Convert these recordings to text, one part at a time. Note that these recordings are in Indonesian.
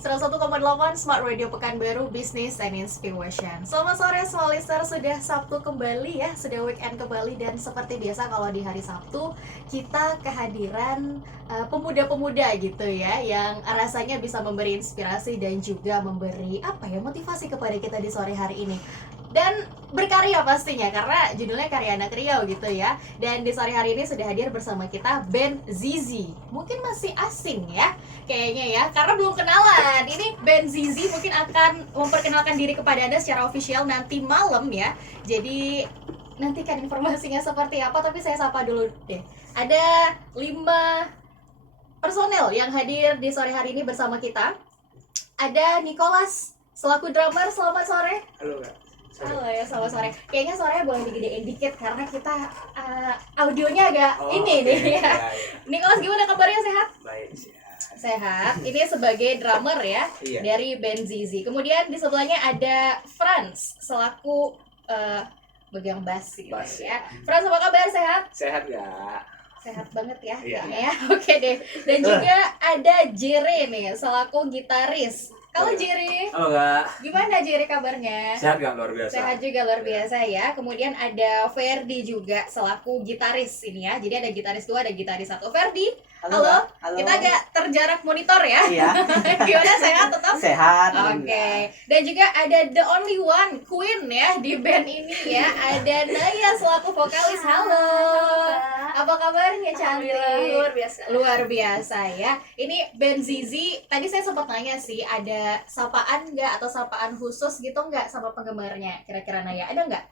101,8 Smart Radio Pekanbaru Business and Inspiration. Selamat sore semua listener, sudah Sabtu kembali ya, sudah weekend kembali. Dan seperti biasa kalau di hari Sabtu kita kehadiran pemuda-pemuda gitu ya, yang rasanya bisa memberi inspirasi dan juga memberi motivasi kepada kita di sore hari ini. Dan berkarya pastinya, karena judulnya Karya Anak Riau gitu ya. Dan di sore hari ini sudah hadir bersama kita band Zizi. Mungkin masih asing ya kayaknya ya, karena belum kenalan. Ini band Zizi mungkin akan memperkenalkan diri kepada Anda secara official nanti malam ya. Jadi nantikan informasinya seperti apa, tapi saya sapa dulu deh. Ada 5 personel yang hadir di sore hari ini bersama kita. Ada Nicholas selaku drummer, selamat sore. Halo Kak. Halo ya, selamat sore. Kayaknya suaranya boleh digedein dikit karena kita audionya agak nih ya. Nicholas, gimana kabarnya, sehat? Baik, Sehat. Ini sebagai drummer ya, Iya. dari band Zizi. Kemudian di sebelahnya ada Franz selaku bagian bass gitu Bass, ya. Franz, apa kabar, sehat? Sehat Kak. Sehat banget ya Iya. kayaknya ya. Oke deh. Dan juga ada Jerry nih selaku gitaris. Halo Jerry. Halo Kak. Gimana Jerry kabarnya? Sehat Kak, luar biasa. Sehat juga, luar biasa ya. Kemudian ada Ferdi juga selaku gitaris ini ya. Jadi ada gitaris 2, ada gitaris 1. Ferdi, halo. Kita agak terjarak monitor ya. Iya. Gimana, sehat tetap? Sehat. Oke. Dan juga ada the only one queen ya di band ini ya. Ada Naya selaku vokalis. Halo. Apa kabarnya, cantik? Luar biasa. Luar biasa ya. Ini band Zizi. Tadi saya sempat nanya sih, ada sapaan nggak atau sapaan khusus gitu nggak sama penggemarnya? Kira-kira Naya ada nggak?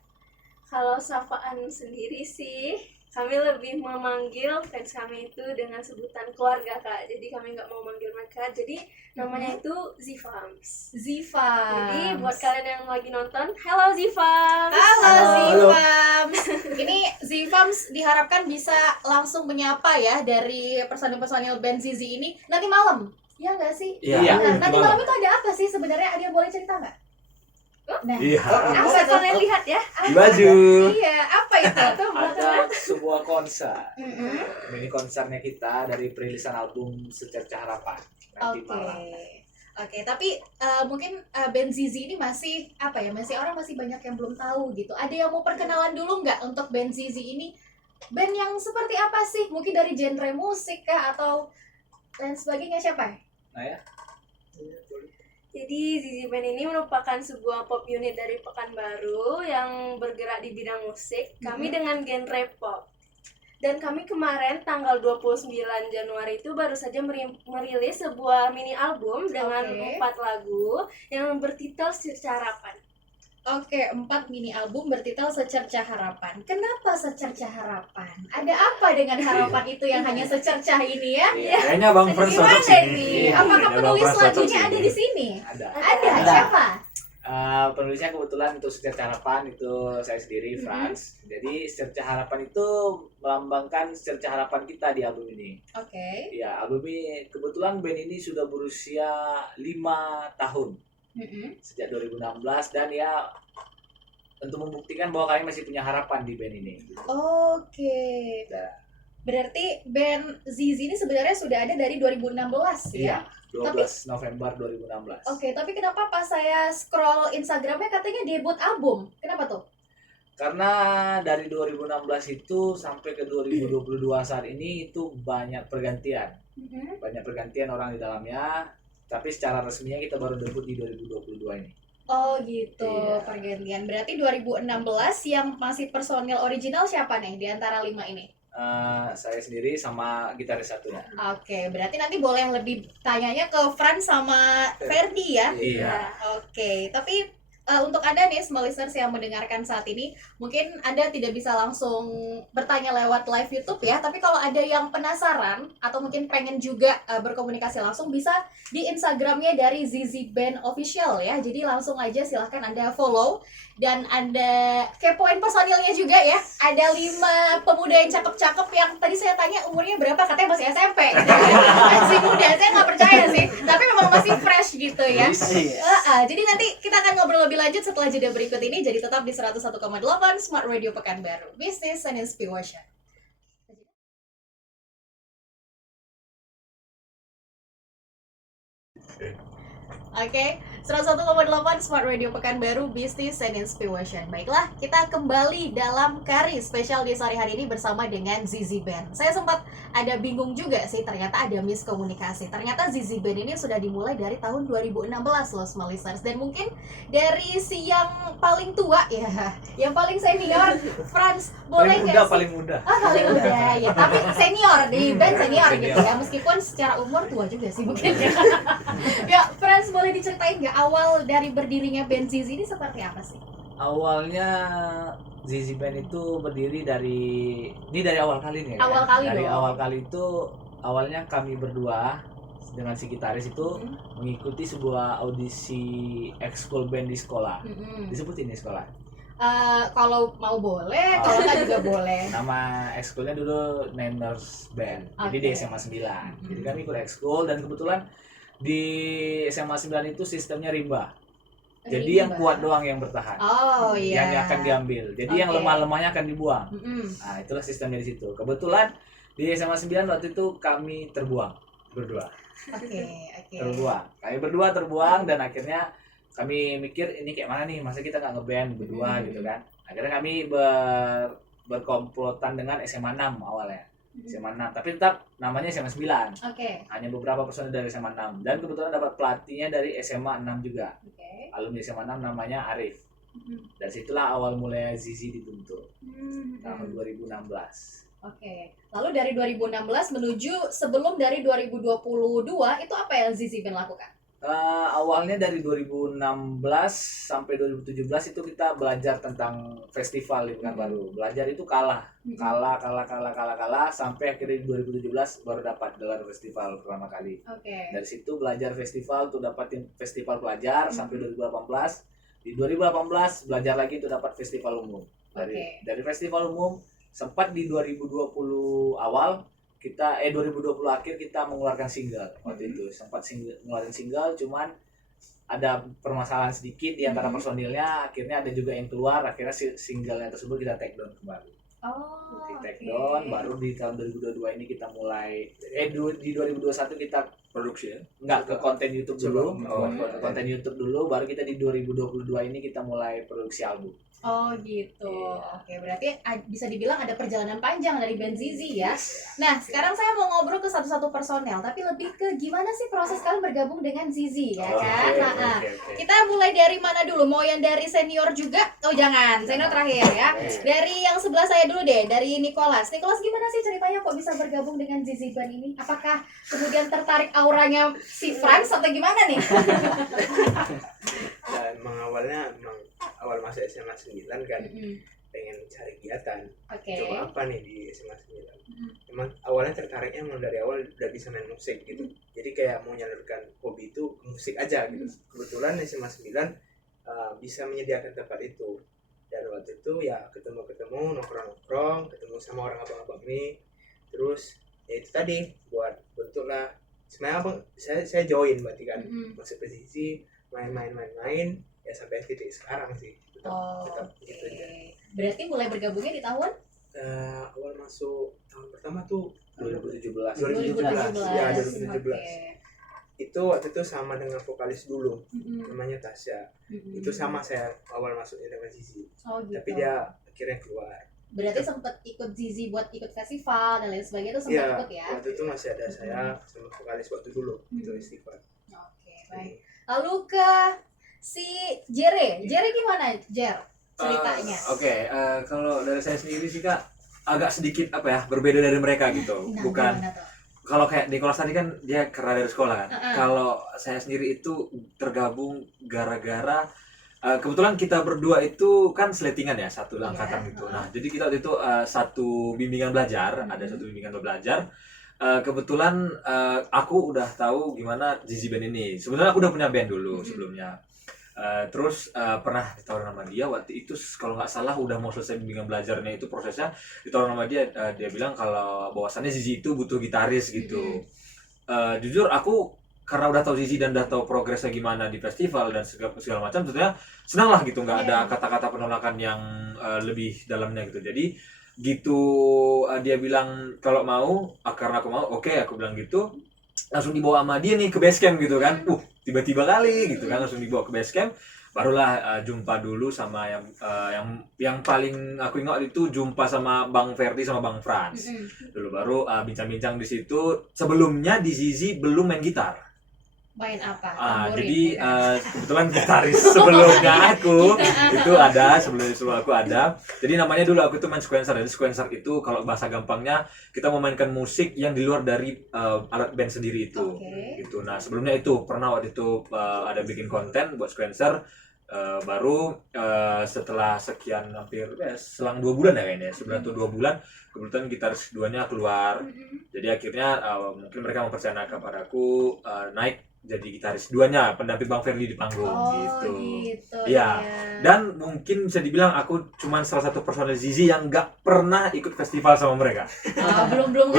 Kalau sapaan sendiri sih, kami lebih memanggil fans kami itu dengan sebutan keluarga Kak. Jadi kami nggak mau manggil mereka. Jadi namanya itu Zifams. Ziva. Jadi buat kalian yang lagi nonton, hello Zifams. Halo Halo. Zivams. Ini Zivams diharapkan bisa langsung menyapa ya dari personil-personil band Zizi ini nanti malam. Ya nggak sih? Iya. Benar. Nanti malam itu ada apa sih sebenarnya? Ada yang boleh cerita nggak? Nah, Iya. Bisa kalian lihat ya. Di baju. Iya, apa itu? Ada sebuah konser. Mm-mm. Ini konsernya kita dari perilisan album Secerca Harapan nanti Oke. malam. Oke, tapi mungkin band Zizi ini masih masih orang masih banyak yang belum tahu gitu. Ada yang mau perkenalan dulu nggak untuk band Zizi ini? Band yang seperti apa sih? Mungkin dari genre musik kah atau lain sebagainya, siapa? Nah ya. Jadi Zizi Band ini merupakan sebuah pop unit dari Pekanbaru yang bergerak di bidang musik. Kami dengan genre pop. Dan kami kemarin tanggal 29 Januari itu baru saja merilis sebuah mini album dengan Oke. 4 lagu yang bertitel Secerca Harapan. Oke, 4 mini album bertitel Secerca Harapan. Kenapa Secerca Harapan? Ada apa dengan harapan itu yang hanya secercah ini ya? Kayaknya Bang Frans Gimana cocok ini? sini. Apakah Kayaknya Bang penulis Frans cocok lagunya ada sini. di sini? Ada. Ada. Ada. Siapa? Penulisnya kebetulan untuk Secerca Harapan itu saya sendiri, Frans. Jadi Secerca Harapan itu melambangkan secerca harapan kita di album ini. Oke. Ya, album ini kebetulan band ini sudah berusia 5 tahun Mm-mm. sejak 2016 dan ya untuk membuktikan bahwa kalian masih punya harapan di band ini. Oke. Nah. Berarti band Zizi ini sebenarnya sudah ada dari 2016 ya? Iya, 12 November 2016. Oke, tapi kenapa pas saya scroll Instagramnya katanya debut album? Kenapa tuh? Karena dari 2016 itu sampai ke 2022 saat ini itu banyak pergantian. Banyak pergantian orang di dalamnya. Tapi secara resminya kita baru debut di 2022 ini. Oh gitu, Iya. pergantian. Berarti 2016 yang masih personil original siapa nih di antara 5 ini? Saya sendiri sama gitaris satunya. Oke, berarti nanti boleh yang lebih tanyanya ke Franz sama Ferdi ya? Iya. Oke, tapi untuk Anda nih, small listeners yang mendengarkan saat ini, mungkin Anda tidak bisa langsung bertanya lewat live YouTube ya, tapi kalau ada yang penasaran atau mungkin pengen juga berkomunikasi langsung, bisa di Instagramnya dari Zizi Band Official ya. Jadi langsung aja silahkan Anda follow dan Anda kepoin personilnya juga ya. Ada 5 pemuda yang cakep-cakep yang tadi saya tanya umurnya berapa, katanya masih SMP. Masih muda, saya nggak percaya sih. Tapi memang masih fresh gitu ya. Jadi nanti kita akan ngobrol lebih lanjut setelah jeda berikut ini. Jadi tetap di 101,8 Smart Radio Pekanbaru, Business and Inspiration. Oke, 101,8 Smart Radio Pekanbaru, Business and Inspiration. Baiklah, kita kembali dalam Kari spesial di sore hari ini bersama dengan Zizi Band. Saya sempat ada bingung juga sih, ternyata ada miskomunikasi. Ternyata Zizi Band ini sudah dimulai dari tahun 2016 loh, small listeners. Dan mungkin dari si yang paling tua ya, yang paling senior, Franz, boleh nggak sih? Paling muda. Paling muda ya, tapi senior di band senior gitu ya, meskipun secara umur tua juga sih mungkin ya. Ya, Franz, boleh diceritain nggak awal dari berdirinya band Zizi ini seperti apa sih? Awalnya Zizi Band itu berdiri dari awal kali nih. Awal kali Dari dong. awal kali itu awalnya kami berdua dengan si gitaris itu mengikuti sebuah audisi ekskul band di sekolah. Disebutin di sekolah. Kalau mau boleh, kalau nggak juga boleh. Nama ekskulnya dulu Niners Band. Jadi di Oke. SMA 9. Jadi kami ikut ekskul dan kebetulan di SMA 9 itu sistemnya rimba. Jadi yang kuat doang yang bertahan. Oh iya. Yang akan diambil. Jadi yang Oke. lemah-lemahnya akan dibuang. Mm-mm. Nah, itulah sistemnya di situ. Kebetulan di SMA 9 waktu itu kami terbuang berdua. Oke. Kami berdua terbuang dan akhirnya kami mikir ini kayak mana nih, masa kita nggak ngeband berdua gitu kan. Akhirnya kami berkomplotan dengan SMA 6 awalnya. SMA 6, tapi tetap namanya SMA 9. Oke. Hanya beberapa personil dari SMA 6 dan kebetulan dapat pelatihnya dari SMA 6 juga. Oke. Alumni SMA 6 namanya Arif. Dan situlah awal mulai Zizi dibentuk tahun 2016. Oke. Lalu dari 2016 menuju sebelum dari 2022 itu apa yang Zizi Band lakukan? Awalnya dari 2016 sampai 2017 itu kita belajar tentang festival di Pekanbaru. Belajar itu kalah sampai akhirnya di 2017 baru dapat gelar festival pertama kali. Oke. Dari situ belajar festival tuh dapatin festival pelajar sampai 2018. Di 2018 belajar lagi tuh dapat festival umum. Dari festival umum sempat di 2020 awal 2020 akhir kita mengeluarkan single. Waktu itu sempat mengeluarkan single, cuman ada permasalahan sedikit di antara personilnya, akhirnya ada juga yang keluar, akhirnya singlenya tersebut kita take down kembali. Di take down, baru di tahun 2022 ini kita mulai di 2021 kita produksi ya? nggak ke konten YouTube dulu, Coba. konten YouTube dulu, baru kita di 2022 ini kita mulai produksi album. Oh gitu. Oke, berarti bisa dibilang ada perjalanan panjang dari band Zizi ya. Nah, sekarang saya mau ngobrol ke satu-satu personel, tapi lebih ke gimana sih proses kalian bergabung dengan Zizi ya kan? Nah, kita mulai dari mana dulu? Mau yang dari senior juga? Oh jangan, senior terakhir ya. Dari yang sebelah saya dulu deh, dari Nicholas. Nicholas, gimana sih ceritanya kok bisa bergabung dengan Zizi Band ini? Apakah kemudian tertarik auranya si Franz atau gimana nih? Emang awalnya awal masuk SMA 9 kan pengen cari kegiatan. Oke. Coba apa nih di SMA 9. Emang awalnya tertariknya emang dari awal udah bisa main musik gitu. Jadi kayak mau menyalurkan hobi itu ke musik aja gitu. Kebetulan SMA 9 bisa menyediakan tempat itu. Dan waktu itu ya ketemu nongkrong ketemu sama orang abang-abang ini. Terus ya itu tadi buat bentuklah sebenarnya abang saya join berarti kan masuk ke sisi main ya sampai titik sekarang sih tetap gitu aja. Berarti mulai bergabungnya di tahun Awal masuk tahun pertama tuh 2017. 2017. Ya 2017. Oke. Itu waktu itu sama dengan vokalis dulu namanya Tasya. Itu sama saya awal masuknya dengan Zizi. Oh gitu. Tapi dia akhirnya keluar. Berarti sempat ikut Zizi buat ikut festival dan lain sebagainya itu sempat Iya, ikut ya. waktu itu masih ada saya sama vokalis waktu dulu itu festival. Oke, baik. Lalu ke si Jere gimana Jer ceritanya? Kalau dari saya sendiri sih Kak agak sedikit berbeda dari mereka gitu. Nah, Bukan gimana tuh? kalau kayak Nicholas tadi kan dia karena dari sekolah kan. Kalau saya sendiri itu tergabung gara-gara kebetulan kita berdua itu kan seletingan ya, satu angkatan gitu. Nah, jadi kita waktu itu satu bimbingan belajar, ada satu bimbingan belajar. Kebetulan aku udah tahu gimana Zizi Band ini. Sebenarnya aku udah punya band dulu sebelumnya. Terus pernah ditawarin sama dia waktu itu kalau nggak salah udah mau selesai bimbingan belajarnya itu prosesnya ditawarin sama dia. Dia bilang kalau bahwasannya Zizi itu butuh gitaris gitu. Jujur aku karena udah tahu Zizi dan udah tahu progresnya gimana di festival dan segala macam, tentunya senang lah gitu, nggak ada kata-kata penolakan yang lebih dalamnya gitu. Jadi gitu dia bilang kalau mau, karena aku mau, oke, aku bilang gitu, langsung dibawa sama dia nih ke base camp gitu kan. tiba-tiba kali gitu kan, langsung dibawa ke base camp. Barulah jumpa dulu sama yang paling aku ingat itu jumpa sama Bang Ferdi sama Bang Franz. Dulu baru bincang-bincang di situ. Sebelumnya di Zizi belum main gitar. Main apa? Jadi kebetulan gitaris sebelumnya aku itu ada, sebelum aku ada. Jadi namanya dulu aku tuh main sequencer. Jadi sequencer itu kalau bahasa gampangnya kita memainkan musik yang di luar dari alat band sendiri itu. Gitu. Nah sebelumnya itu pernah waktu itu ada bikin konten buat sequencer. Baru setelah sekian hampir selang 2 bulan ya kayaknya, sebulan atau 2 bulan kebetulan gitaris keduanya keluar. Jadi akhirnya mungkin mereka mempercayakan kepadaku naik jadi gitaris duanya, pendamping Bang Ferdi di panggung gitu. Ya. Dan mungkin bisa dibilang aku cuman salah satu personel Zizi yang nggak pernah ikut festival sama mereka. Belum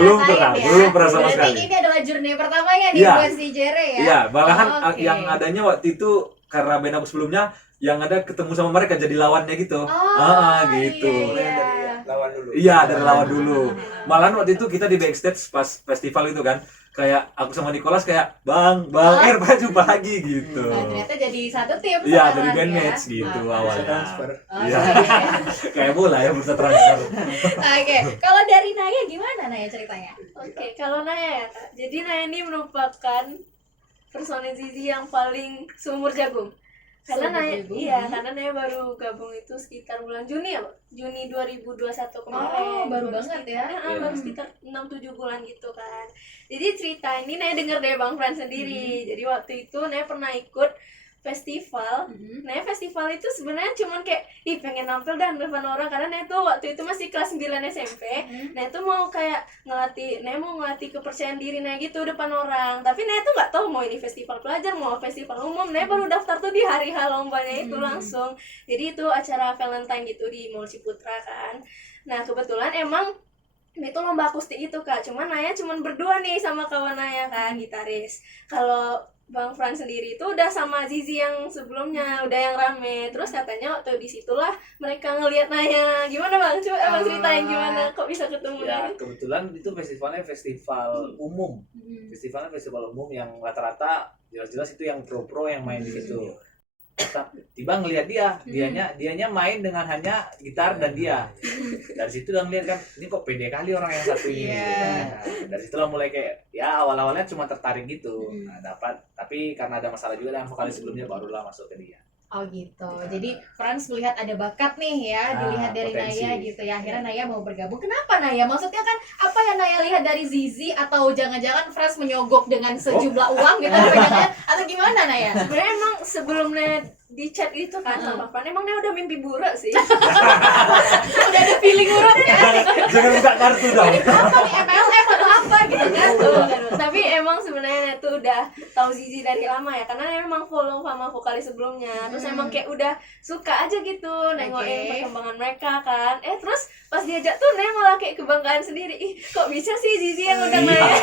pernah sama sekali. Ini adalah journey pertamanya nih buat si Jere ya. Iya, malahan yang adanya waktu itu karena band aku sebelumnya yang ada ketemu sama mereka jadi lawannya gitu. Gitu. Iya. Lawan dulu. Iya, dari lawan dulu. Malahan waktu itu kita di backstage pas festival itu kan, kayak aku sama Nicholas kayak bang jumpa lagi gitu. Ternyata jadi satu tim. Iya, dari band match gitu awalnya. Transfer. Iya. Kayak bola ya, bursa transfer. Oke, kalau dari Naya gimana Naya ceritanya? Oke, kalau Naya ya Kak. Jadi Naya ini merupakan personil Zizi yang paling seumur jagung. Karena Naya baru gabung itu sekitar bulan Juni ya, Juni 2021 kemarin. Baru banget ya. Baru sekitar 6-7 bulan gitu kan. Jadi cerita ini Naya dengar dari Bang Fran sendiri. Jadi waktu itu Naya pernah ikut festival. Naya festival itu sebenarnya cuman kayak pengen nampil dan depan orang, karena Naya tuh waktu itu masih kelas 9 SMP. Naya tuh mau kayak ngelatih kepercayaan diri Naya gitu depan orang. Tapi Naya tuh nggak tahu mau ini festival pelajar, mau festival umum. Naya baru daftar tuh di hari lombanya itu langsung. Jadi itu acara Valentine gitu di Mall Ciputra kan. Nah kebetulan emang itu lomba akustik itu Kak. Naya cuman berdua nih sama kawan Naya kan, gitaris. Kalau Bang Fran sendiri itu udah sama Zizi yang sebelumnya, udah yang rame. Terus katanya waktu disitulah mereka ngelihat Naya. Gimana Bang? Coba Abang ceritain gimana kok bisa ketemu Ya Naya? kebetulan itu festivalnya festival umum. Festivalnya festival umum yang rata-rata jelas-jelas itu yang pro yang main di situ. Tiba ngelihat dianya main dengan hanya gitar dan dia. Dari situ udah ngeliat kan, ini kok pede kali orang yang satu ini. Nah, dari situlah mulai kayak ya awal-awalnya cuma tertarik gitu. Nah, dapat, tapi karena ada masalah juga dengan vokalis sebelumnya barulah masuk ke dia. Oh gitu. Jadi Franz melihat ada bakat nih ya, dilihat dari potensi. Naya gitu ya. Akhirnya Naya mau bergabung. Kenapa Naya? Maksudnya kan apa yang Naya lihat dari Zizi, atau jangan-jangan Franz menyogok dengan sejumlah uang gitu atau gimana Naya? Sebenarnya emang sebelum Naya di chat itu kan sama Fran, emang Naya udah mimpi buruk sih. Udah ada feeling buruk ya. Jangan buka kartu dong. Apa nih MLM atau apa gitu kan? Tapi emang sebenarnya Naya tuh udah tahu Zizi dari lama ya, karena Naya emang follow sama vokalis sebelumnya. Terus emang kayak udah suka aja gitu nengokin perkembangan mereka kan. Terus pas diajak tuh Naya malah kayak kebanggaan sendiri. Ih, kok bisa sih Zizi yang udah Naya?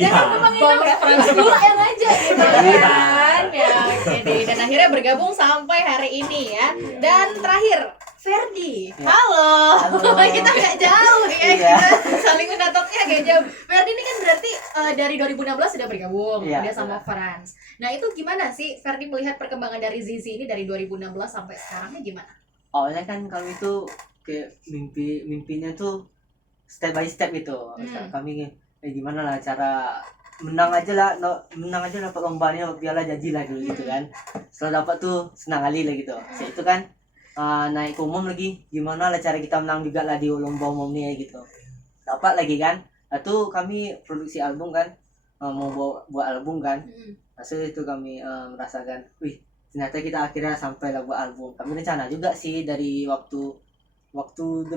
Jangan kembangin dong ya, Franz dulu yang aja gitu kan. Ya oke deh. Dan akhirnya bergabung sampai hari ini ya. Dan terakhir Ferdi, halo. Kita nggak jauh ya, kita saling menatapnya nggak jauh. Ferdi ini kan berarti dari 2016 sudah bergabung dia sama Franz. Nah itu gimana sih Ferdi melihat perkembangan dari Zizi ini dari 2016 sampai sekarangnya gimana? Awalnya kan kami itu kayak mimpinya tuh step by step gitu. Kami gimana lah cara menang aja lah dapat lombanya piala janji lah dulu gitu kan. Setelah dapat tuh senang kali lah gitu. Itu kan naik ke umum lagi, gimana lah cara kita menang juga lah di lomba umum nih gitu. Dapat lagi kan. Lalu kami produksi album kan, mau buat album kan. Lalu itu kami merasakan, wih ternyata kita akhirnya sampai lah buat album. Kami rencana juga sih dari waktu 2016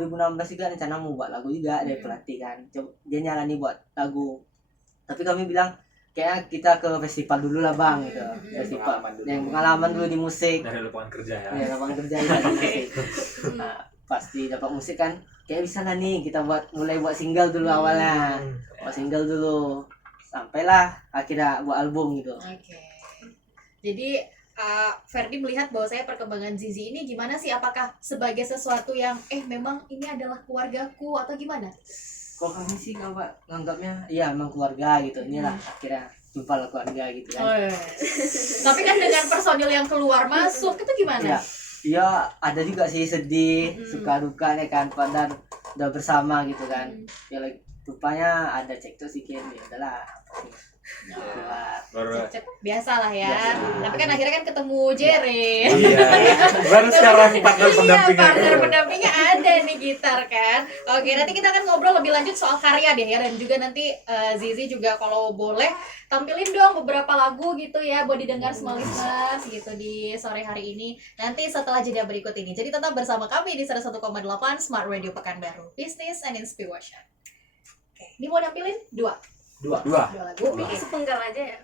juga rencana mau buat lagu juga dari pelatih kan. Dia nyarani buat lagu. Tapi kami bilang kayaknya kita ke festival dulu lah Bang gitu. Festival yang pengalaman dulu di musik. Dari lapangan kerja ya. Ya, lapangan kerja di musik. Nah, pasti dapat musik kan. Kayak bisa lah nih kita mulai buat single dulu awalnya. Buat single dulu. Sampailah akhirnya buat album gitu. Oke. Jadi Ferdi melihat bahwa saya perkembangan Zizi ini gimana sih? Apakah sebagai sesuatu yang memang ini adalah keluargaku atau gimana? Kok kami sih nganggapnya iya emang keluarga gitu. Inilah akhirnya jumpa lah keluarga gitu kan. Tapi kan dengan personil yang keluar masuk itu gimana? Ya ada juga sih sedih, Mm-mm. suka duka ya kan, padahal udah bersama gitu kan. Ya rupanya ada cekcok sedikit, ya udahlah. Keluar. Cek-cek biasa lah ya. Biasa. Tapi kan akhirnya kan ketemu Jere. Iya. Baru sekarang partner pendampingnya. Partner pendampingnya ada nih gitar kan. Oke, nanti kita akan ngobrol lebih lanjut soal karya deh ya, dan juga nanti Zizi juga kalau boleh tampilin dong beberapa lagu gitu ya buat didengar semua listeners gitu di sore hari ini. Nanti setelah jeda berikut ini. Jadi tetap bersama kami di 101,8 Smart Radio Pekanbaru. Business and Inspiration. Oke, ini mau nampilin dua lagu. Sepenggal aja ya.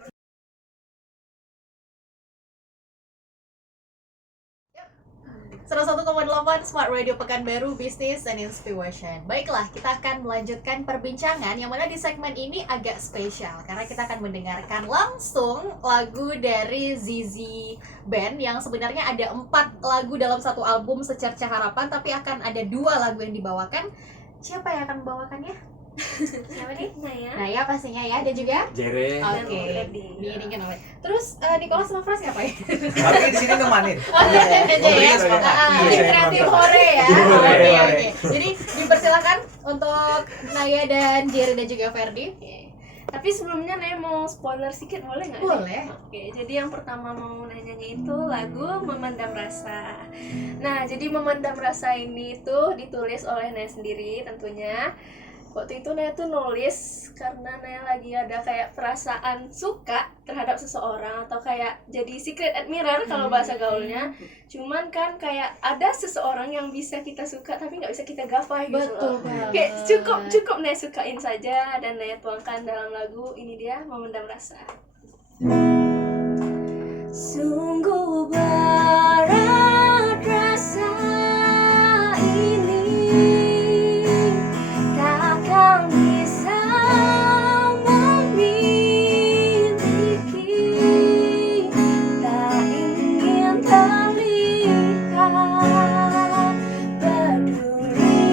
Salah 1,8 Smart Radio Pekanbaru Business and Inspiration. Baiklah, kita akan melanjutkan perbincangan yang mana di segmen ini agak spesial karena kita akan mendengarkan langsung lagu dari Zizi Band yang sebenarnya ada 4 lagu dalam satu album Secerca Harapan, tapi akan ada 2 lagu yang dibawakan. Siapa yang akan membawakannya? Siapa nih? Naya pastinya ya, dan juga Jere. Oke. Diiringin oleh. Terus Nicholas sama Frans ngapain? Tapi di sini nemanin. Oh, iya aja ya. Ini kreatif hore ya. Oke. Jadi dipersilakan untuk Naya dan Jerry dan juga Ferdi. Tapi sebelumnya Naya mau spoiler sedikit boleh nggak? Boleh. Oke, jadi yang pertama mau nanyanya itu lagu Memendam Rasa. Nah, jadi Memendam Rasa ini tuh ditulis oleh Naya sendiri tentunya. Waktu itu Naya tuh nulis karena Naya lagi ada kayak perasaan suka terhadap seseorang atau kayak jadi secret admirer kalau bahasa gaulnya. Cuman kan kayak ada seseorang yang bisa kita suka tapi nggak bisa kita gapai gitu Betul loh. banget. Kayak cukup Naya sukain saja dan Naya tuangkan dalam lagu ini dia Memendam Rasa. Sungguh berat rasa ini, takkan bisa memiliki, tak ingin terlihat peduli,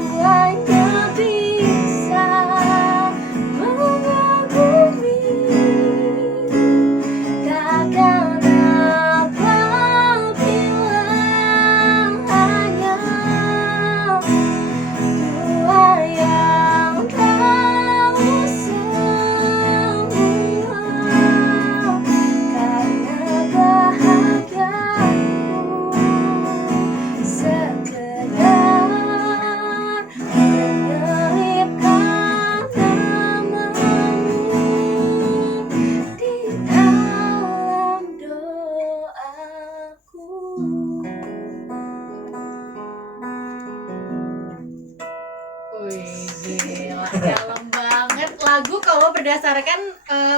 ku hanya bisa mengagumi, takkan apabila hanya Tuhan yang tahu semua, karena bahagiaku sekedar menyelipkan namamu di dalam doaku. Wih, gila, dalam banget lagu kalau berdasarkan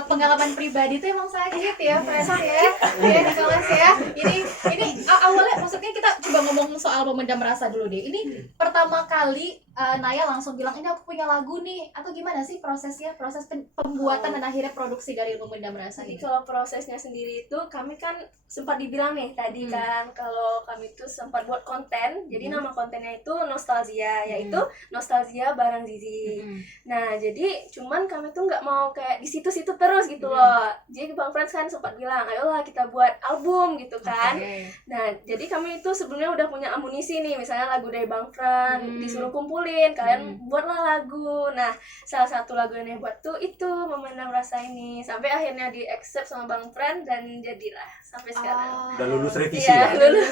pengalaman pribadi itu emang sakit ya, Frans ya. Ya, Nicholas ya. Ini awalnya maksudnya kita coba ngomong soal Memendam Rasa dulu deh. Ini pertama kali Naya langsung bilang ini aku punya lagu nih, atau gimana sih prosesnya, proses pembuatan dan akhirnya produksi dari Memendam Rasa Jadi ini? kalau prosesnya sendiri itu kami kan sempat dibilang nih tadi kan kalau kami tuh sempat buat konten. Jadi nama kontennya itu Nostalgia, yaitu Nostalgia bareng Zizi. Nah, jadi cuman kami tuh nggak mau kayak di situ-situ terus gitu loh. Jadi Bang Frans kan sempat bilang, ayolah kita buat album gitu kan. Oke. Nah, jadi kami itu sebelumnya udah punya amunisi nih, misalnya lagu dari Bang Frans, disuruh kumpulin, kalian buatlah lagu. Nah, salah satu lagu yang saya buat tuh itu Memendam Rasa ini. Sampai akhirnya di-accept sama Bang Frans dan jadilah sampai sekarang. Udah lulus revisi Iya, ya. lulus.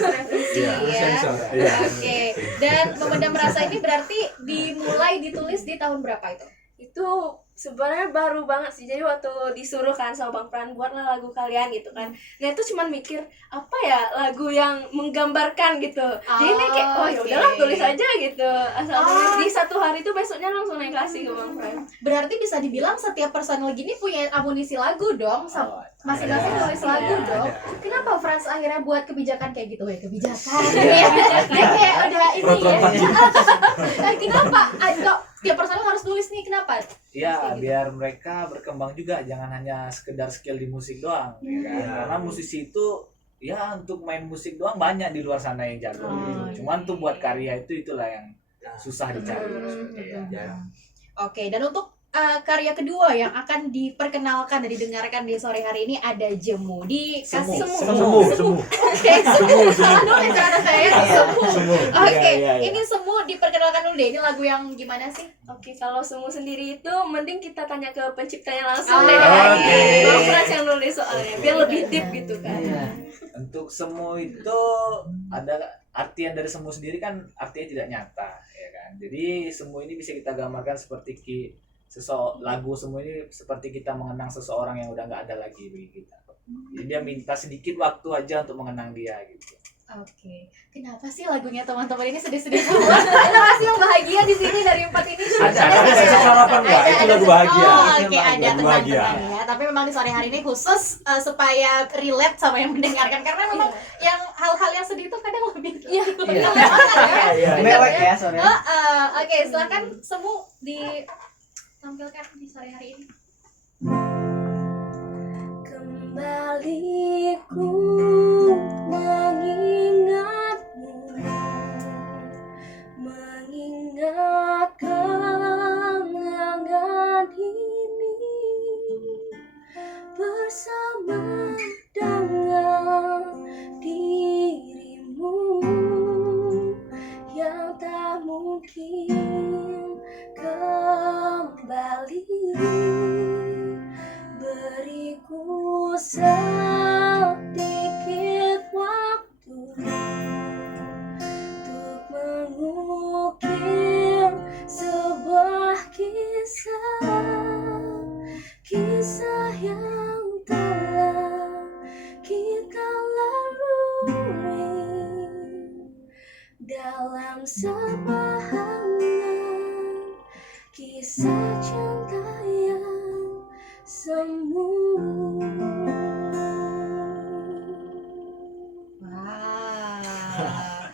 Iya. Iya. Oke. Dan Memendam Rasa ini berarti dimulai ditulis di tahun berapa itu? Itu sebenarnya baru banget sih. Jadi waktu disuruh kan sama Bang Pran, buatlah lagu kalian gitu kan. Nah, itu cuman mikir apa ya lagu yang menggambarkan gitu. Jadi ini kayak oh ya udahlah tulis aja gitu. Asal tulis di satu hari itu besoknya langsung naik kasih ke Bang Pran. Berarti bisa dibilang setiap personel gini punya amunisi lagu dong, masing-masing nulis lagu dong. Kenapa Frans akhirnya buat kebijakan kayak gitu? Kebijakan. Ya, kayak udah ini ya. Kenapa? Kok tiap personel harus nulis nih, kenapa? Ya, biar mereka berkembang juga, jangan hanya sekedar skill di musik doang, ya kan? Karena musisi itu ya untuk main musik doang banyak di luar sana yang jago. Cuman tuh buat karya itulah yang susah dicari. Oke, dan untuk karya kedua yang akan diperkenalkan dan didengarkan di sore hari ini ada Jemu. Dikasih Semu. Oke, Semu. Salah dulu cara saya Semu. Oke, Iya. ini Semu diperkenalkan dulu deh. Ini lagu yang gimana sih? Oke, kalau Semu sendiri itu mending kita tanya ke penciptanya Oh, langsung deh. oke. Bang Frans yang nulis soalnya biar lebih deep gitu kan. Iya. Untuk semu itu ada artian dari semu sendiri kan artinya tidak nyata ya kan. Jadi semu ini bisa kita gambarkan seperti lagu semu ini seperti kita mengenang seseorang yang udah nggak ada lagi bagi kita. Jadi dia minta sedikit waktu aja untuk mengenang dia gitu. Oke, kenapa sih lagunya teman-teman ini sedih-sedih semua? Ada nggak sih yang bahagia di sini dari 4 ini? Ada sesi harapan nggak? Itu lagu bahagia. Oh, Itu oke, bahagia. ada Lagu bahagia. tenang-tenang ya. Tapi memang di sore hari ini khusus supaya relate sama yang mendengarkan karena memang yang hal-hal yang sedih itu kadang lebih kelewatan ya. Mewek ya sore. Oke, silakan Semu ditampilkan di sore hari ini. Kembali ku mengingatmu, mengingat kenangan ini bersama dengan dirimu yang tak mungkin kembali. Beriku sedikit waktu untuk mengukir sebuah kisah yang telah kita lalui dalam sebuah hangat kisah cinta yang semu. Wah,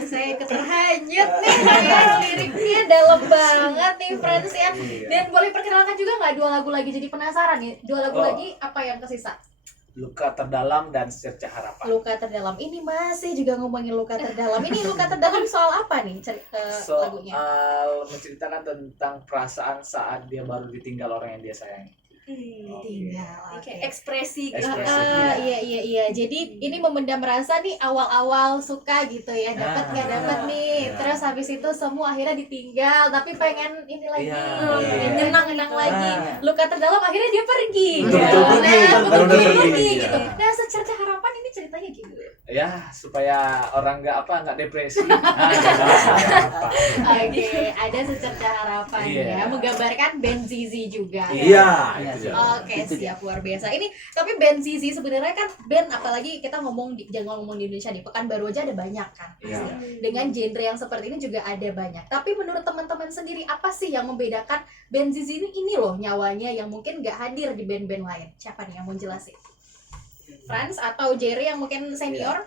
saya keterhanyut nih ya, liriknya dalam banget nih friends ya. Dan boleh perkenalkan juga nggak 2 lagu lagi, jadi penasaran nih 2 lagu Oh. lagi apa yang kesisa? Luka Terdalam dan Secerca Harapan. Luka Terdalam ini masih juga ngomongin luka terdalam. Ini luka terdalam soal apa nih lagunya? Soal menceritakan tentang perasaan saat dia baru ditinggal orang yang dia sayangi. Tinggal. Kayak ekspresi gitu. Ekspresi. Iya. Jadi ini memendam rasa nih awal-awal suka gitu ya. Dapat nggak dapat nih. Iya. Terus habis itu semua akhirnya ditinggal. Tapi pengen ini lagi, Iya. nyenang-nyenang lagi. Ah. Luka terdalam akhirnya dia pergi. Betul-betul pergi. Betul-betul Betul-betul pergi pergi, gitu. iya. Nah, Secerca Harapan ini ceritanya gitu. Ya supaya orang nggak depresi. Apa. Oke, ada Secerca Harapan Iya. ya. Menggambarkan Ben Zizi juga. Iya, Iya. itu dia. Oke, Itu dia. siap, luar biasa. Ini tapi band Zizi sebenarnya kan band, apalagi kita jangan ngomong di Indonesia, di Pekanbaru aja ada banyak kan. Iya. Pasti. Dengan genre yang seperti ini juga ada banyak. Tapi menurut teman-teman sendiri apa sih yang membedakan band Zizi ini loh nyawanya yang mungkin nggak hadir di band-band lain? Siapa nih yang mau jelasin? Franz atau Jerry yang mungkin senior?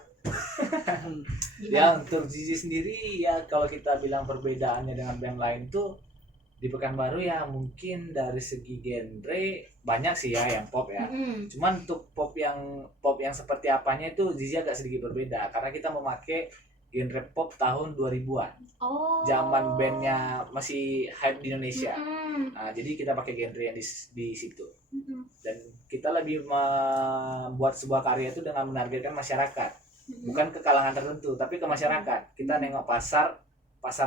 Ya untuk Zizi sendiri ya kalau kita bilang perbedaannya dengan band lain tuh di Pekanbaru ya mungkin dari segi genre banyak sih ya yang pop ya. Mm-mm. Cuman untuk pop yang seperti apanya itu Zizi agak sedikit berbeda karena kita memakai genre pop tahun 2000-an. Oh. Zaman bandnya masih hype di Indonesia. Mm-mm. Nah, jadi kita pakai genre yang di situ. Mm-mm. Dan kita lebih membuat sebuah karya itu dengan menargetkan masyarakat. Mm-mm. Bukan ke kalangan tertentu, tapi ke masyarakat. Kita nengok pasar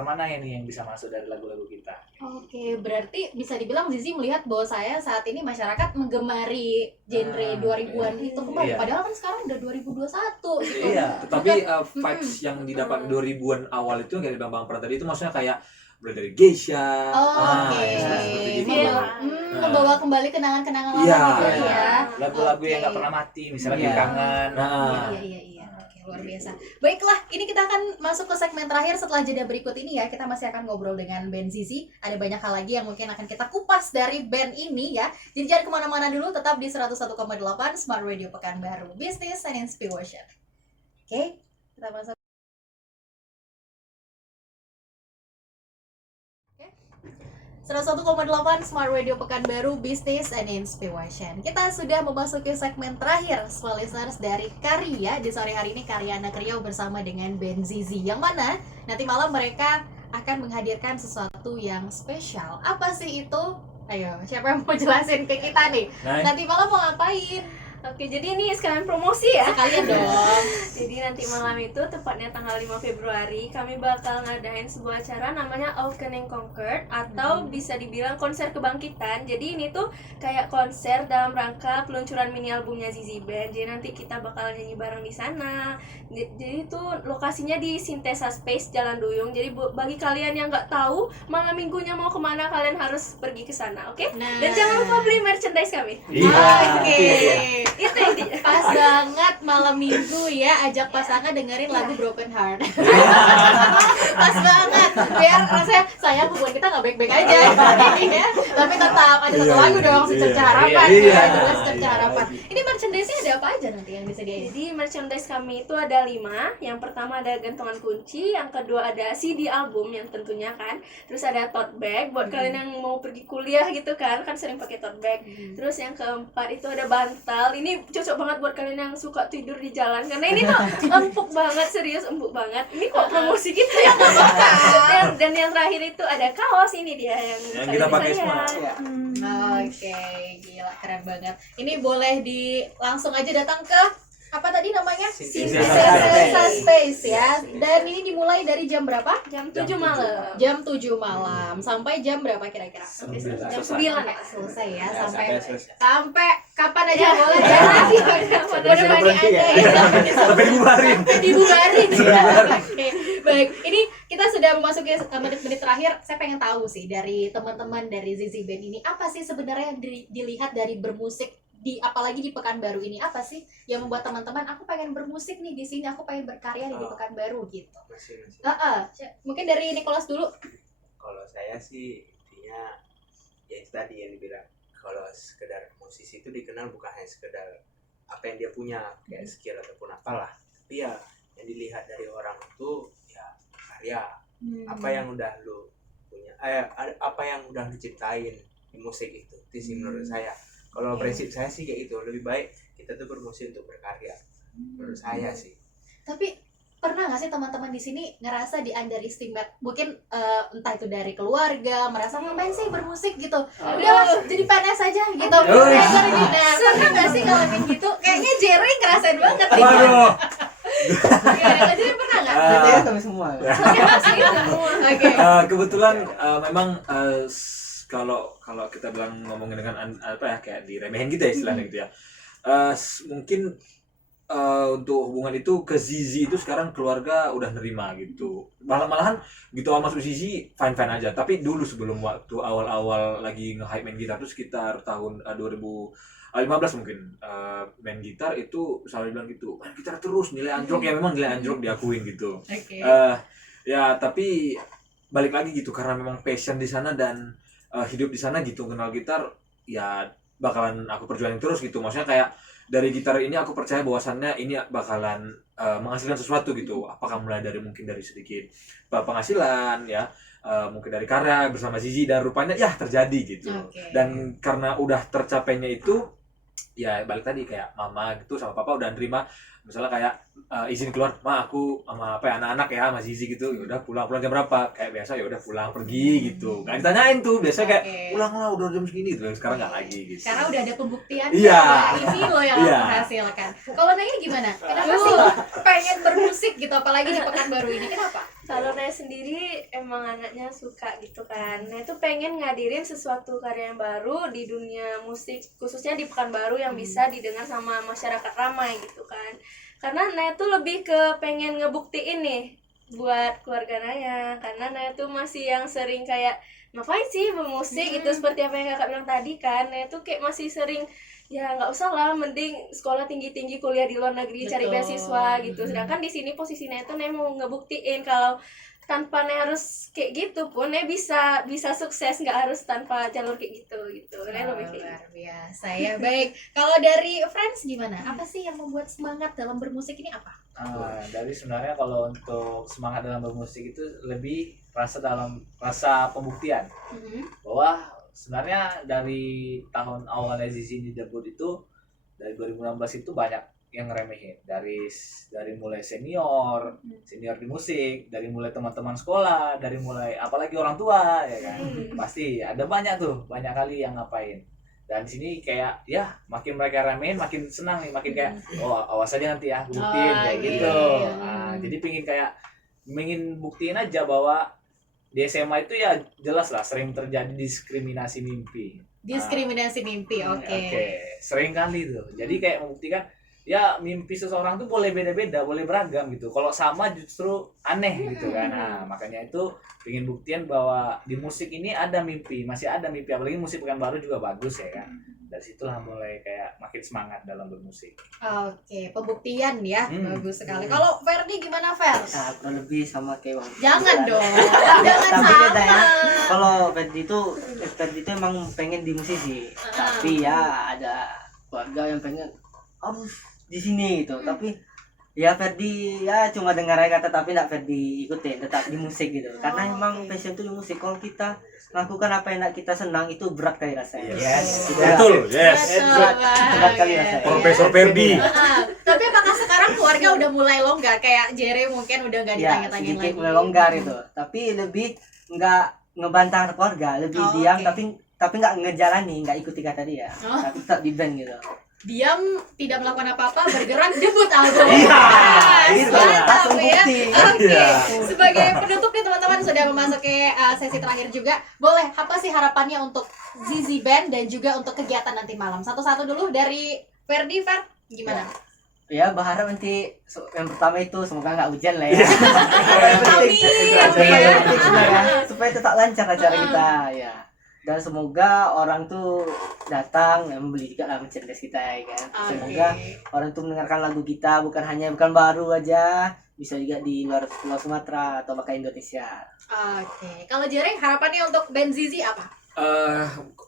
mana ini yang bisa masuk dari lagu-lagu kita. Oke, berarti bisa dibilang Zizi melihat bahwa saya saat ini masyarakat menggemari genre 2000-an itu kembali. Iya. Padahal kan sekarang udah 2021 gitu. Iya. Tetapi vibes yang didapat 2000-an awal itu yang kayak Bang Pran tadi itu maksudnya kayak mulai dari Geisha. Oke. Ya, seperti gitu. Iya. Membawa kembali kenangan-kenangan lama Iya. gitu ya. Lagu-lagu yang Oke. nggak pernah mati, misalnya Iya. Kangen. Nah, Iya. Oke, luar biasa. Baiklah, ini kita akan masuk ke segmen terakhir setelah jeda berikut ini ya. Kita masih akan ngobrol dengan band Zizi. Ada banyak hal lagi yang mungkin akan kita kupas dari band ini ya. Jadi jangan kemana-mana dulu, tetap di 101,8 Smart Radio Pekanbaru. Business and Inspiration. Oke, kita masuk. 101,8 Smart Radio Pekanbaru, Business and Inspiration. Kita sudah memasuki segmen terakhir Smart Listeners dari Karya. Di sore hari ini Karya Anak Riau bersama dengan band Zizi, yang mana nanti malam mereka akan menghadirkan sesuatu yang spesial. Apa sih itu? Ayo, siapa yang mau jelasin ke kita nih? Nah, Nanti malam mau ngapain? Oke, jadi ini sekalian promosi ya. Sekalian dong. Jadi nanti malam itu tepatnya tanggal 5 Februari kami bakal ngadain sebuah acara namanya Awakening Conquered atau bisa dibilang konser kebangkitan. Jadi ini tuh kayak konser dalam rangka peluncuran mini albumnya Zizi Band. Jadi nanti kita bakal nyanyi bareng di sana. Jadi itu lokasinya di Sintesa Space Jalan Duyung. Jadi bagi kalian yang nggak tahu malam minggunya mau kemana, kalian harus pergi ke sana, oke? Nah. Dan jangan lupa beli merchandise kami. Oke. Itu intinya. Pas banget malam minggu ya, ajak pasangan dengerin lagu Broken Heart. Pas banget. Biar rasanya sayang hubungan kita nggak baik-baik aja. Ya. Tapi tetap ada satu lagu dong, Secerca Harapan. Iya. Ya, jelas Secerca Harapan. Ini merchandise-nya ada apa aja nanti yang disediain? Jadi merchandise kami itu ada 5. Yang pertama ada gantungan kunci, yang kedua ada CD album yang tentunya kan. Terus ada tote bag buat kalian yang mau pergi kuliah gitu kan sering pakai tote bag. Terus yang keempat itu ada bantal. Ini cocok banget buat kalian yang suka tidur di jalan karena ini tuh empuk banget, serius empuk banget. Ini kok promosi gitu ya, nggak apa-apa. Dan yang terakhir itu ada kaos, ini dia yang kita pakai bisa semua. lihat. Oke, gila keren banget. Ini boleh langsung aja datang ke apa tadi namanya? Sintesa Space ya. Dan ini dimulai dari jam berapa? Jam 7 malam. Jam 7 malam sampai jam berapa kira-kira? Jam Selesai. 9 ya. Selesai ya, Ya, sampai selesai. kapan aja boleh ya. Udah berani aja ya. Sampai dibubarin. Sampai dibubarin ya. Oke. Baik, ini kita sudah memasuki menit-menit terakhir. Saya pengen tahu sih dari teman-teman dari Zizi Band ini apa sih sebenarnya yang dilihat dari bermusik apalagi di Pekanbaru ini, apa sih yang membuat teman-teman aku pengen bermusik nih di sini, aku pengen berkarya di Pekanbaru gitu. masih Mungkin dari Nicholas dulu. kalau saya sih intinya ya itu tadi yang dibilang, kalau sekedar musisi itu dikenal bukan hanya sekedar apa yang dia punya kayak skill ataupun apalah, tapi ya yang dilihat dari orang itu ya karya, apa yang udah lu punya, apa yang udah lu ciptain di musik itu sih menurut saya. Kalau prinsip saya sih kayak gitu, lebih baik kita tuh bermusik untuk berkarya menurut saya sih. Tapi pernah nggak sih teman-teman di sini ngerasa di underestimate, mungkin entah itu dari keluarga, merasa ngapain sih bermusik gitu, udahlah jadi PNS aja gitu. Nah, pernah nggak sih ngalamin gitu? Kayaknya Jerry ngerasain banget nih. Waduh. Gimana, Jerry pernah nggak? Berarti kan kami semua. Oke. Kebetulan memang kalau kita bilang ngomongin dengan apa ya, kayak diremehin gitu ya istilahnya gitu ya. Mungkin untuk hubungan itu ke Zizi itu sekarang keluarga udah nerima gitu. Malahan gitu awal masuk Zizi fine aja. Tapi dulu sebelum waktu awal-awal lagi nge-hype main gitar tuh sekitar tahun 2015 mungkin, main gitar itu selalu bilang gitu, main gitar terus nilai anjlok. Ya memang nilai anjlok diakuin gitu. Oke. Ya tapi balik lagi gitu, karena memang passion di sana dan hidup di sana gitu, kenal gitar ya bakalan aku perjuangin terus gitu. Maksudnya kayak dari gitar ini aku percaya bahwasannya ini bakalan menghasilkan sesuatu gitu. Apakah mulai dari mungkin dari sedikit penghasilan ya, mungkin dari karya bersama Zizi, dan rupanya ya terjadi gitu. Oke. Dan karena udah tercapainya itu ya balik tadi kayak mama gitu sama papa udah nerima, misalnya kayak izin keluar, ma aku sama apa ya, anak-anak ya sama Zizi gitu, ya udah pulang jam berapa, kayak biasa ya udah pulang pergi gitu, nggak ditanyain tuh, biasanya kayak Oke. pulang lah udah jam segini gitu. Sekarang nggak lagi gitu. Karena udah ada pembuktian Iya. ini loh yang Iya. aku hasilkan. Kalau Naya gimana? Kenapa sih pengen bermusik gitu, apalagi di Pekanbaru ini? Kenapa? Kalau Naya sendiri emang anaknya suka gitu kan. Naya tuh pengen ngadirin sesuatu karya yang baru di dunia musik, khususnya di Pekanbaru yang bisa didengar sama masyarakat ramai gitu kan. Karena Naya tuh lebih ke pengen ngebuktiin nih buat keluarga Naya. Karena Naya tuh masih yang sering kayak ngapain sih bermusik gitu, seperti apa yang kakak bilang tadi kan. Naya tuh kayak masih sering ya nggak usah lah, mending sekolah tinggi-tinggi, kuliah di luar negeri, cari Betul. beasiswa gitu. Sedangkan di sini posisi Naya tuh Naya mau ngebuktiin kalau tanpa Naya harus kayak gitu pun Naya bisa sukses, nggak harus tanpa jalur kayak gitu. Naya lebih kayak gitu. Luar biasa ya. Baik, kalau dari Friends gimana? Apa sih yang membuat semangat dalam bermusik ini apa? Dari sebenarnya kalau untuk semangat dalam bermusik itu lebih rasa pembuktian bahwa sebenarnya dari tahun awalnya Zizi ini debut itu, dari 2016 itu banyak yang ngeremehin dari mulai senior di musik, dari mulai teman-teman sekolah, dari mulai apalagi orang tua ya kan. Pasti ada banyak kali yang ngapain. Dan di sini kayak ya makin mereka remehin makin senang nih, makin kayak oh awas aja nanti ya buktiin kayak gitu. Nah, jadi pengen buktiin aja bahwa di SMA itu ya jelas lah sering terjadi diskriminasi mimpi. Oke. Sering kali tuh. Jadi kayak membuktikan ya mimpi seseorang tuh boleh beda-beda, boleh beragam gitu. Kalau sama justru aneh gitu kan. Nah, makanya itu pengen buktian bahwa di musik ini ada mimpi, masih ada mimpi. Apalagi musik Pekanbaru juga bagus ya kan. Dari situlah mulai kayak makin semangat dalam bermusik. Oke, pembuktian ya, bagus sekali. Kalau Ferdi gimana, Fer? Nah, kurang lebih sama kayak Bang. Jangan dong, jangan Tapi sama. beda ya. Kalau Ferdi itu emang pengen di musisi, tapi ya ada keluarga yang pengen harus di sini gitu. Tapi ya Ferdi ya cuma dengar aja kata, tapi nggak Ferdi ikutin, tetap di musik gitu. Karena emang passion itu di musik. Kalau kita lakukan apa yang kita senang itu berat kali rasanya. Yes. Betul, yes. Berat kali rasanya. Profesor Ferdi. Tapi apakah sekarang keluarga udah mulai longgar? Kayak Jere mungkin udah nggak Ya, ditanya-tanyain sedikit lagi. mulai longgar itu. Tapi lebih nggak ngebantah keluarga, lebih Oh, diam, oke. tapi nggak ngejalani, nggak ikuti kata dia. Oh. Tapi tetap di band gitu. Diam, tidak melakukan apa-apa, bergerak, debut album. Iya, Yes, gitu. mantap Langsung ya. bukti. Oke, Iya. sebagai penutup nih teman-teman sudah memasuki sesi terakhir juga. Boleh, apa sih harapannya untuk Zizi Band dan juga untuk kegiatan nanti malam? Satu-satu dulu dari Ferdi, Fer, gimana? Ya berharap nanti yang pertama itu semoga nggak hujan lah ya. Supaya tetap lancar acara kita ya. Dan semoga orang tuh datang yang membeli juga lah merchandise kita ya kan. Semoga orang tuh mendengarkan lagu kita bukan hanya baru aja, bisa juga di luar Pulau Sumatera atau bahkan Indonesia. Oke, kalau Jere harapannya untuk band Zizi apa?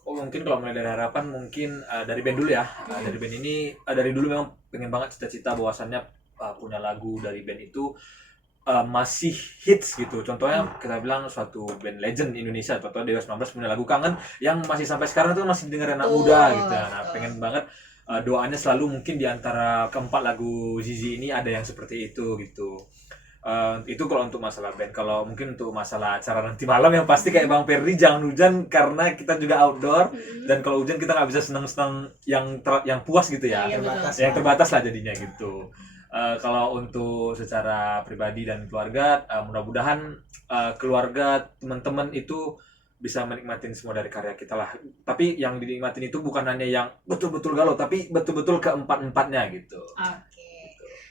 Mungkin kalau mulai dari harapan mungkin dari band dulu ya. Dari band ini dari dulu memang pengen banget cita-cita bahwasannya punya lagu dari band itu masih hits gitu. Contohnya kita bilang suatu band legend Indonesia, contohnya Dewa 19 punya lagu Kangen yang masih sampai sekarang tuh masih didengar anak muda gitu. Nah, pengen banget doanya selalu mungkin di antara keempat lagu Zizi ini ada yang seperti itu gitu. Itu kalau untuk masalah band. Kalau mungkin untuk masalah acara nanti malam yang pasti kayak Bang Ferdi jangan hujan karena kita juga outdoor dan kalau hujan kita nggak bisa senang-senang yang puas gitu ya. Iya, betul. Yang terbatas lah jadinya gitu. Kalau untuk secara pribadi dan keluarga, mudah-mudahan keluarga teman-teman itu bisa menikmatin semua dari karya kita lah. Tapi yang dinikmatin itu bukan hanya yang betul-betul galau, tapi betul-betul keempat-empatnya gitu. Oke.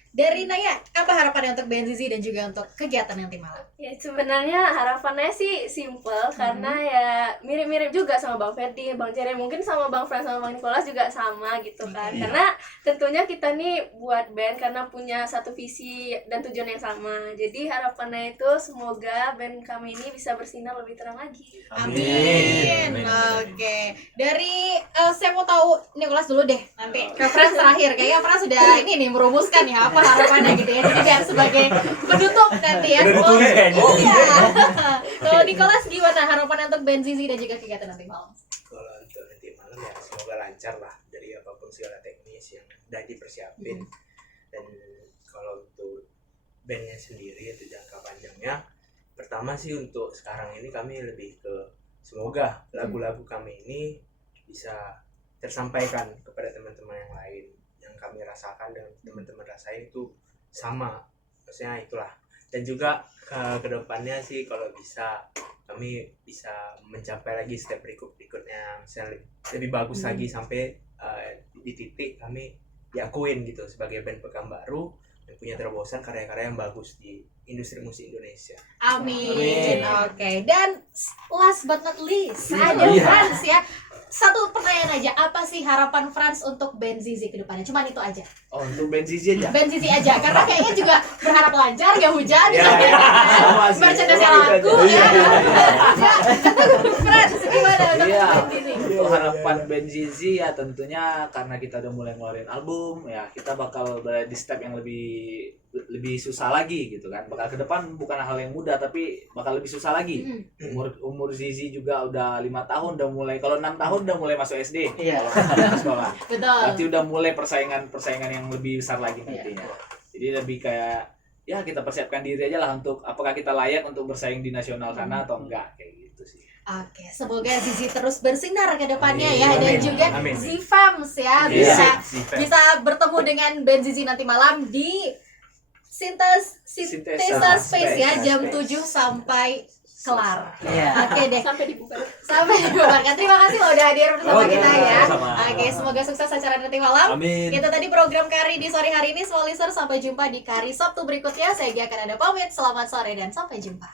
Dari Naya, apa harapannya untuk band Zizi dan juga untuk kegiatan nanti malam? Ya sebenarnya harapannya sih simple karena ya mirip-mirip juga sama Bang Ferdi, Bang Jere, mungkin sama Bang Frans sama Bang Nicholas juga sama gitu kan. Iya. Karena tentunya kita nih buat band karena punya satu visi dan tujuan yang sama. Jadi harapannya itu semoga band kami ini bisa bersinar lebih terang lagi. Amin. Oke. Dari saya mau tahu Nicholas dulu deh. Nanti ke Frans terakhir. Kayaknya Frans sudah ini nih merumuskan ya apa harapannya gitu ya. Jadi biar sebagai penutup nanti ya. Udah ditulis kayaknya. Iya. Kalau Nicholas gimana harapannya untuk band Zizi dan juga kegiatan nanti malam? Kalau untuk nanti malam ya semoga lancar lah dari apapun segala teknis yang udah dipersiapin. Dan kalau untuk bandnya sendiri itu jangka panjangnya, pertama sih untuk sekarang ini kami lebih ke semoga lagu-lagu kami ini bisa tersampaikan kepada teman-teman yang lain, yang kami rasakan dan teman-teman rasain itu sama, maksudnya itulah. Dan juga ke depannya sih kalau bisa kami bisa mencapai lagi step berikutnya, misalnya lebih bagus lagi sampai di titik kami diakuin gitu sebagai band Pekanbaru yang punya terobosan karya-karya yang bagus di industri musik Indonesia. Amin. Oke. Dan last but not least, ada Iya. Frans ya. Satu pertanyaan aja, apa sih harapan Frans untuk band Zizi ke depannya? Cuman itu aja. Oh, untuk band Zizi aja. Band Zizi aja, karena kayaknya juga berharap lancar, gak hujan, Ya, sama sih. bercanda Emang lagu gitu aja. ya. Frans, gimana untuk Iya. band Zizi? untuk Iya, harapan iya. band Zizi ya tentunya karena kita udah mulai ngeluarin album ya kita bakal berada di step yang lebih susah lagi gitu kan. Bakal ke depan bukan hal yang mudah tapi bakal lebih susah lagi. Umur Zizi juga udah 5 tahun udah mulai, kalau 6 tahun udah mulai masuk SD. Iya. Kalau masuk sekolah. Betul. Berarti udah mulai persaingan yang lebih besar lagi Iya. nantinya. Jadi lebih kayak ya kita persiapkan diri aja lah untuk apakah kita layak untuk bersaing di nasional sana atau enggak kayak gitu sih. Oke, semoga Zizi terus bersinar ke depannya ya, Amin. dan Amin. juga Amin. Zifams ya Iya. bisa bertemu dengan band Zizi nanti malam di Sintesa Space ya, jam 7 sampai kelar. Iya. Oke deh, Sampai dibuka. sampai dibubarkan. Terima kasih loh udah hadir bersama Oke, kita ya. sama-sama. Oke, semoga sukses acara nanti malam. Amin. Itu tadi program Kari di sore hari ini, semua listener. Sampai jumpa di Kari Sabtu berikutnya. Saya Gia akan ada pamit. Selamat sore dan sampai jumpa.